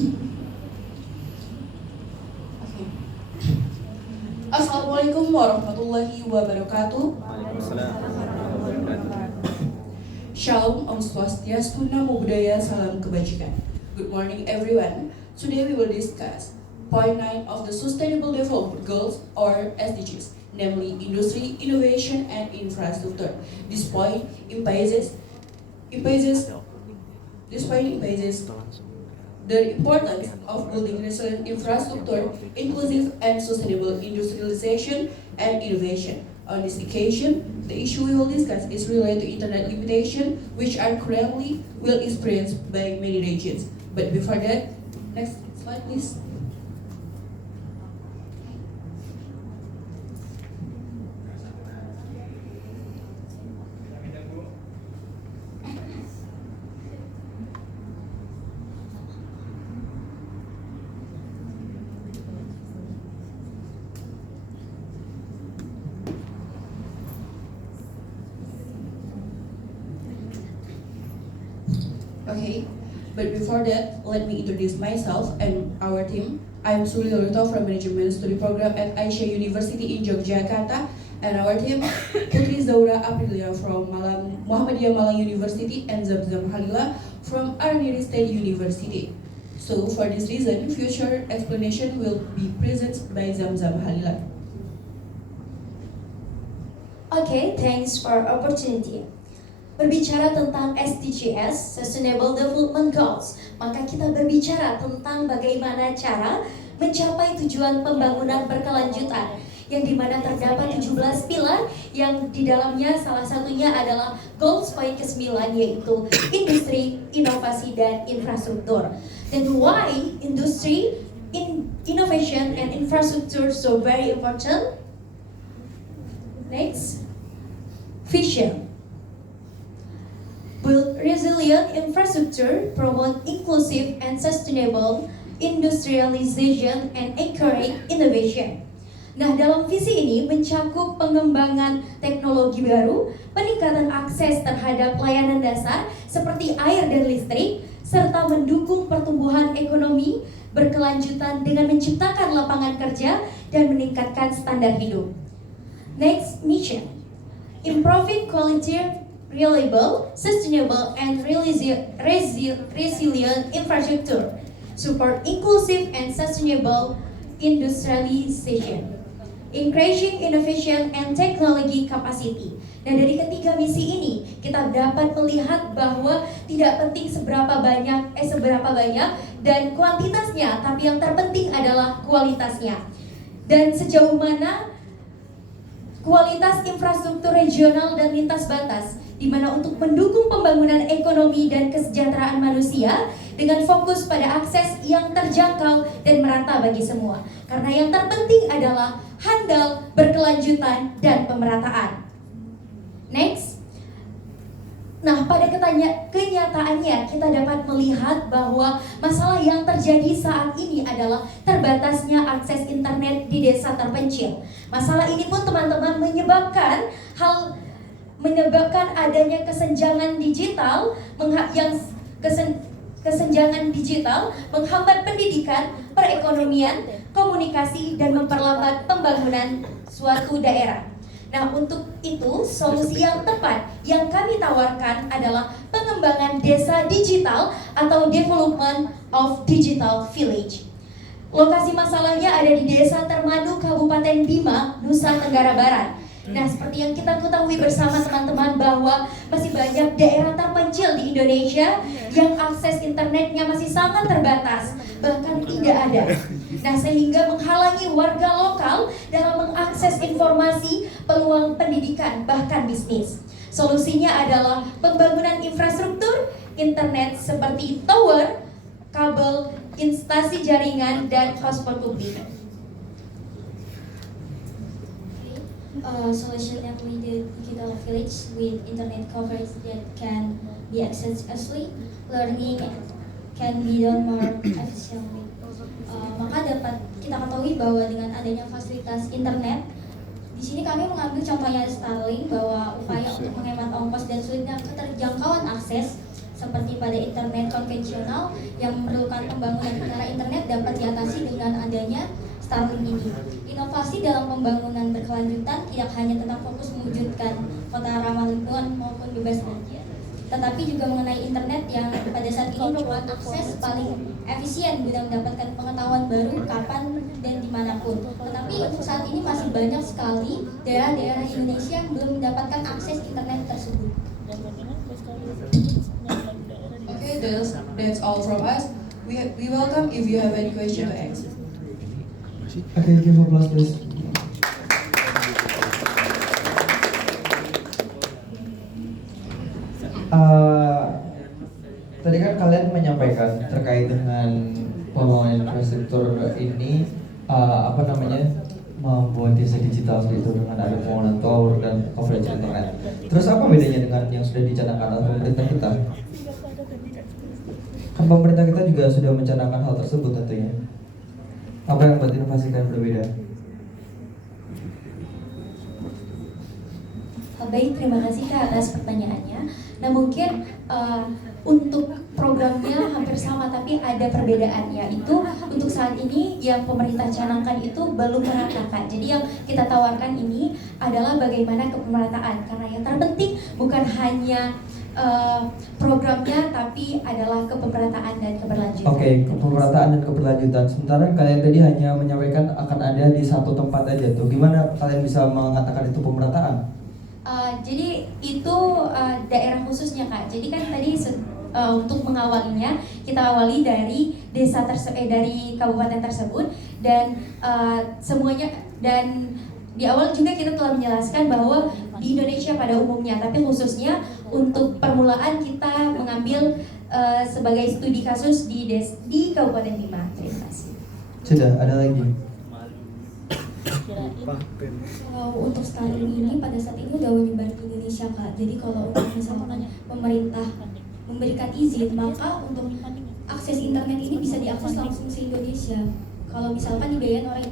Okay. Assalamualaikum warahmatullahi wabarakatuh. Waalaikumsalam warahmatullahi wabarakatuh. Shalom, Om Swastiastu, Namo Buddhaya, Salam Kebajikan. Good morning everyone. Today we will discuss point 9 of the Sustainable Development Goals or SDGs, namely industry, innovation and infrastructure. This point emphasizes the importance of building resilient infrastructure, inclusive and sustainable industrialization and innovation. On this occasion, the issue we will discuss is related to internet limitation, which are currently well experienced by many regions. But before that, next slide please. Okay, but before that, let me introduce myself and our team. I'm Suli Lorito from Management Study Program at Aisyah University in Yogyakarta, and our team, Putri Zaura Aprilia from Muhammadiyah Malang University and Zamzam Halila from Araniri State University. So for this reason, future explanation will be presented by Zamzam Halila. Okay, thanks for opportunity. Berbicara tentang SDGs, Sustainable Development Goals, maka kita berbicara tentang bagaimana cara mencapai tujuan pembangunan berkelanjutan yang dimana terdapat 17 pilar yang di dalamnya salah satunya adalah goals point ke-9 yaitu industri, inovasi, dan infrastruktur. Then why industry, innovation, and infrastructure so very important? Next, vision. Build resilient infrastructure, promote inclusive and sustainable industrialization, and encourage innovation. Nah, dalam visi ini mencakup pengembangan teknologi baru, peningkatan akses terhadap layanan dasar seperti air dan listrik, serta mendukung pertumbuhan ekonomi berkelanjutan dengan menciptakan lapangan kerja dan meningkatkan standar hidup. Next, mission. Improving quality, reliable, sustainable, and resilient infrastructure. Support inclusive and sustainable industrialization. Increasing innovation and technology capacity. Dan dari ketiga misi ini kita dapat melihat bahwa tidak penting seberapa banyak dan kuantitasnya, tapi yang terpenting adalah kualitasnya. Dan sejauh mana kualitas infrastruktur regional dan lintas batas, di mana untuk mendukung pembangunan ekonomi dan kesejahteraan manusia dengan fokus pada akses yang terjangkau dan merata bagi semua. Karena yang terpenting adalah handal, berkelanjutan, dan pemerataan. Next. Nah, pada kenyataannya kita dapat melihat bahwa masalah yang terjadi saat ini adalah terbatasnya akses internet di desa terpencil. Masalah ini pun teman-teman menyebabkan adanya kesenjangan digital kesenjangan digital menghambat pendidikan, perekonomian, komunikasi, dan memperlambat pembangunan suatu daerah. Nah, untuk itu solusi yang tepat yang kami tawarkan adalah pengembangan desa digital atau development of digital village. Lokasi masalahnya ada di Desa Termadu, Kabupaten Bima, Nusa Tenggara Barat. Nah, seperti yang kita ketahui bersama teman-teman bahwa masih banyak daerah terpencil di Indonesia yang akses internetnya masih sangat terbatas, bahkan tidak ada. Nah, sehingga menghalangi warga lokal dalam mengakses informasi, peluang pendidikan, bahkan bisnis. Solusinya adalah pembangunan infrastruktur internet seperti tower, kabel, instasi jaringan, dan hotspot publik. Solution that we do digital village with internet coverage that can be accessed easily, learning can be done more efficiently. Maka dapat kita ketahui bahwa dengan adanya fasilitas internet, di sini kami mengambil contohnya Starlink bahwa upaya untuk menghemat ongkos dan sulitnya keterjangkauan akses seperti pada internet konvensional yang memerlukan pembangunan menara internet dapat diatasi dengan adanya Starlink ini. Inovasi dalam pembangunan berkelanjutan tidak hanya tentang fokus mewujudkan kota ramah lingkungan maupun bebas banjir, tetapi juga mengenai internet yang pada saat ini merupakan akses paling efisien guna mendapatkan pengetahuan baru kapan dan dimanapun. Tetapi untuk saat ini masih banyak sekali daerah-daerah Indonesia yang belum mendapatkan akses internet tersebut. Okay, that's all from us. We welcome if you have any question to ask. Okay, give applause please. Tadi kan kalian menyampaikan terkait dengan pembangunan infrastruktur ini membuat desa digital seperti itu dengan ada pembangunan tower dan coverage internet. Terus apa bedanya dengan yang sudah dicanangkan oleh pemerintah kita? Kan pemerintah kita juga sudah mencanangkan hal tersebut tentunya. Apa yang membuat inovasi kalian berbeda? Baik, terima kasih Kak atas pertanyaannya. Nah mungkin untuk programnya hampir sama tapi ada perbedaan, yaitu untuk saat ini yang pemerintah canangkan itu belum meratakan. Jadi yang kita tawarkan ini adalah bagaimana kepemerataan, karena yang terpenting bukan hanya programnya tapi adalah kepemerataan dan keberlanjutan. Oke, kepemerataan dan keberlanjutan. Sementara kalian tadi hanya menyampaikan akan ada di satu tempat aja tuh. Gimana kalian bisa mengatakan itu pemerataan? Jadi itu daerah khususnya Kak. Jadi kan tadi untuk mengawalinya kita awali dari desa dari kabupaten tersebut dan semuanya, dan di awal juga kita telah menjelaskan bahwa di Indonesia pada umumnya, tapi khususnya untuk permulaan kita mengambil sebagai studi kasus di Kabupaten Bima. Terima kasih. Sudah, ada lagi? Kalau untuk Starlink ini pada saat ini udah menyebar di Indonesia Kak. Jadi kalau untuk misalnya pemerintah memberikan izin, maka untuk akses internet ini bisa diakses langsung se Indonesia. Kalau misalkan dibiayain orang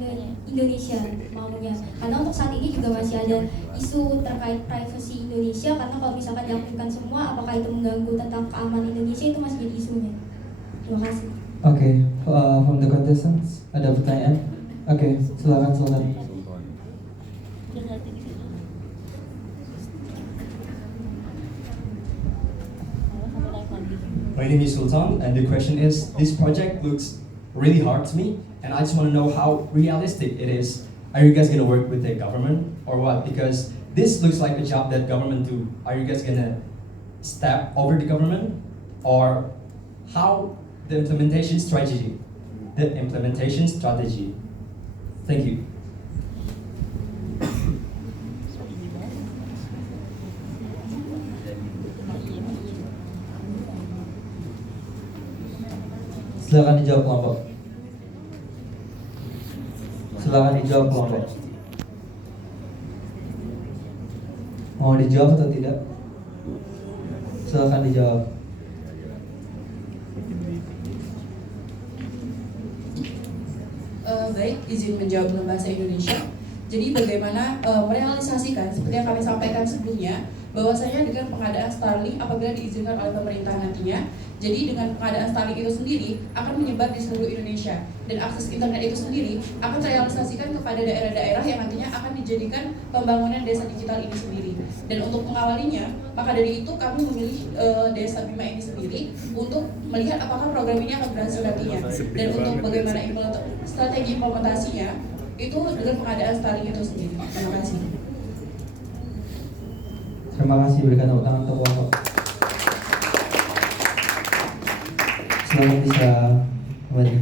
Indonesia maunya, karena untuk saat ini juga masih ada isu terkait privacy Indonesia, karena kalau misalkan diaktifkan semua, apakah itu mengganggu tentang keamanan Indonesia, itu masih jadi isunya. Terima kasih. Oke, from the contestants ada pertanyaan? Oke, silakan. My name is Sultan, and the question is, this project looks really hard to me, and I just want to know how realistic it is. Are you guys going to work with the government or what? Because this looks like a job that government do. Are you guys going to step over the government, or how the implementation strategy? Thank you. Silakan dijawab kelompok. Mau dijawab atau tidak? Silakan dijawab. Baik, izin menjawab dalam bahasa Indonesia. Jadi bagaimana merealisasikan seperti yang kami sampaikan sebelumnya, bahwasanya dengan pengadaan Starlink apabila diizinkan oleh pemerintah nantinya, jadi dengan pengadaan Starlink itu sendiri akan menyebar di seluruh Indonesia, dan akses internet itu sendiri akan terrealisasikan kepada daerah-daerah yang nantinya akan dijadikan pembangunan desa digital ini sendiri. Dan untuk mengawalinya, maka dari itu kami memilih Desa Bima ini sendiri untuk melihat apakah program ini akan berhasil nantinya, dan untuk bagaimana strategi implementasinya itu dengan pengadaan Starlink itu sendiri. Terima kasih. Terima kasih, berikan tepuk tangan untuk kelompok. Silakan bisa kembali.